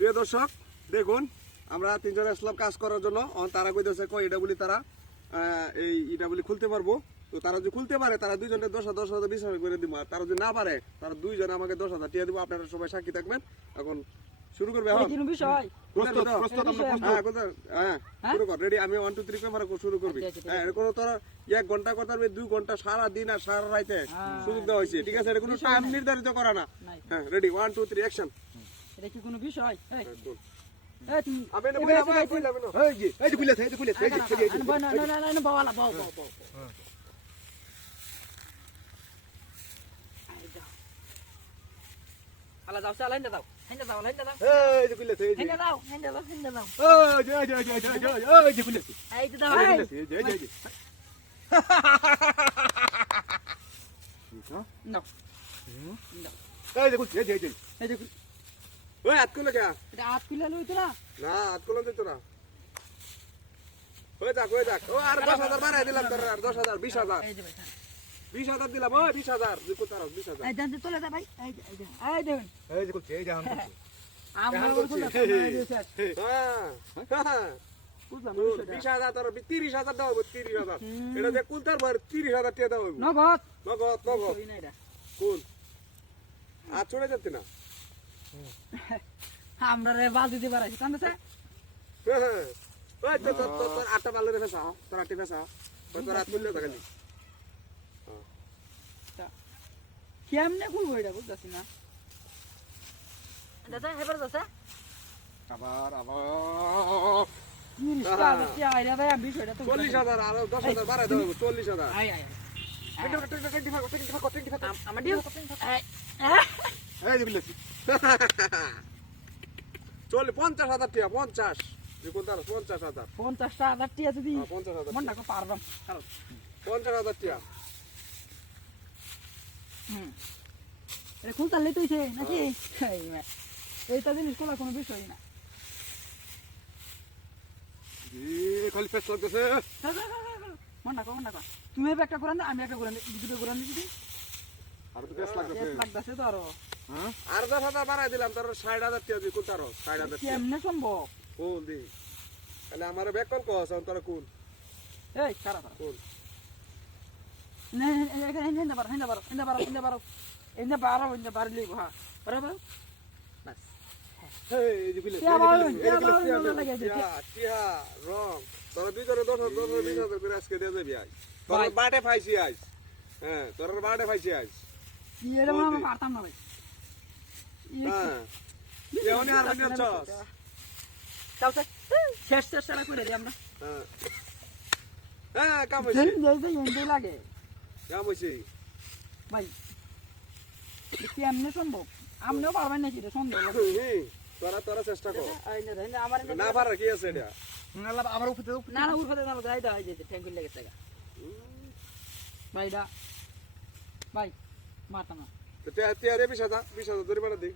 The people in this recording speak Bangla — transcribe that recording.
প্রিয় দর্শক দেখুন আমরা তিনজন আসলাম কাজ করার জন্য তারা কইতেছে কই এটা বলি তারা এই এটা বলি খুলতে পারবো তো তারা যদি খুলতে পারে তারা দুইজনকে 10,000 20,000 করে দিব আর তারা যদি না পারে তারা দুইজন আমাকে 10,000 টাকা দিব আপনারা সবাই সাক্ষী থাকবেন এখন শুরু করবে এখন এই বিষয় প্রস্তুত আমরা হ্যাঁ শুরু কর রেডি আমি 1 2 3 পেপার শুরু করবি হ্যাঁ এর কোনো তোরা 1 ঘন্টা কথা হবে 2 ঘন্টা সারা দিন আর সারা রাতে সুযোগ দেওয়া হয়েছে ঠিক আছে এটা কোনো টাইম নির্ধারিত করা না হ্যাঁ রেডি 1 2 3 অ্যাকশন এটা কি কোনো বিষয় এই আমি না কইলাম না এই যে কইলা এই যে কইলা এই যে বাওয়ালা বাও আলা যাও চালাইন দাও হেন্ডা দাও এই যে কইলা এই যে হেন্ডা দাও এই যে এই যে কইলা এই যে দাও এই যে নাও এই যে কইলা এই যে এই যে ওই হাত কোলে কে এটা হাত কিলা লইতো না না হাত কোলে দিত না ওই দেখ ও আর 10,000 বাড়াই দিলাম তোর আর 10,000 20,000 এই যে ভাই 20,000 দিলাম ওই 20,000 তুই কত আর 20,000 এই দেন তোলে দা ভাই এই দেখুন এই যে কইছে এই যে আমরা হ্যাঁ বুঝলাম 20,000 তোর 30,000 দাও 30,000 এটা যে কুলতার ভর 30,000 টাকা দাও নগদ নগদ কই না এটা কোন আর চলে যাচ্ছে না আমরা রে বাল দিতে পারাইছি কান্দছে হ্যাঁ ওই তো তোর আটটা বালে রেখে সাও তোর আটটা পেছা ওই তোর হাত তুললে থাকলি কেমনে কইবো এটা বুঝতাছি না দাদা হেবার দাদা আবার 30 টাকা কি আইরা ভাই আমি বিষয়টা তো 40,000 আর 10,000 বাড়াই দাও 40,000 আই আমার ডিউ এই যে বিলেছি চলে 50,000 টাকা 50 যে কোন তার 50,000 50 টাকা টিয়া যদি 50,000 মন না কো পারবাম চলো 50,000 টাকা এটা খুলতা লইতেছে নাকি এইটা জিনিস কোলা কোনো বিষয় না খালি ফেস লাগতেছে মন না কো তুমি একটা করেন আমি একটা করেন দুটো করেন দিদি আর তো ফেস লাগতেছে লাগতাছে তো আরো হ্যাঁ আর 10,000 বাড়াই দিলাম তোর 60,000 টাকা দি কোন তার 60,000 টাকা কেমনে সম্ভব কোন দি তাহলে আমার ব্যাক কল কস তোর কোন এই কারা কোন নে হেন্দা বারো লিখো হ্যাঁ বরাবর বাস এই যে বিলে টিয়া রং তোর দুই করে 10,000 20,000 করে আজকে দিয়ে যাবি আই তোর বাটে ফাইছি আইস হ্যাঁ তোর বাটে ফাইছি আইস কি এর মানে আমি পারতাম না ভাই হ্যাঁ কেউনি আর নিয়ে চস তাও শেষ সারা করে দিই আমরা হ্যাঁ হ্যাঁ কাম হইছে যেই লাগে কাম হইছে ভাই কেমনে সম্ভব আমনেও পারবেন নাকি রে সন্দেহ তোরা চেষ্টা কর আমার না পারে কি আছে এটা আমার উপরে না উপরে না যাই দাও এই যে ট্যাঙ্কুল লেগেছে ভাই দা ভাই মারতাম না তো তে তে 20,000 ধরে বাড়া দেই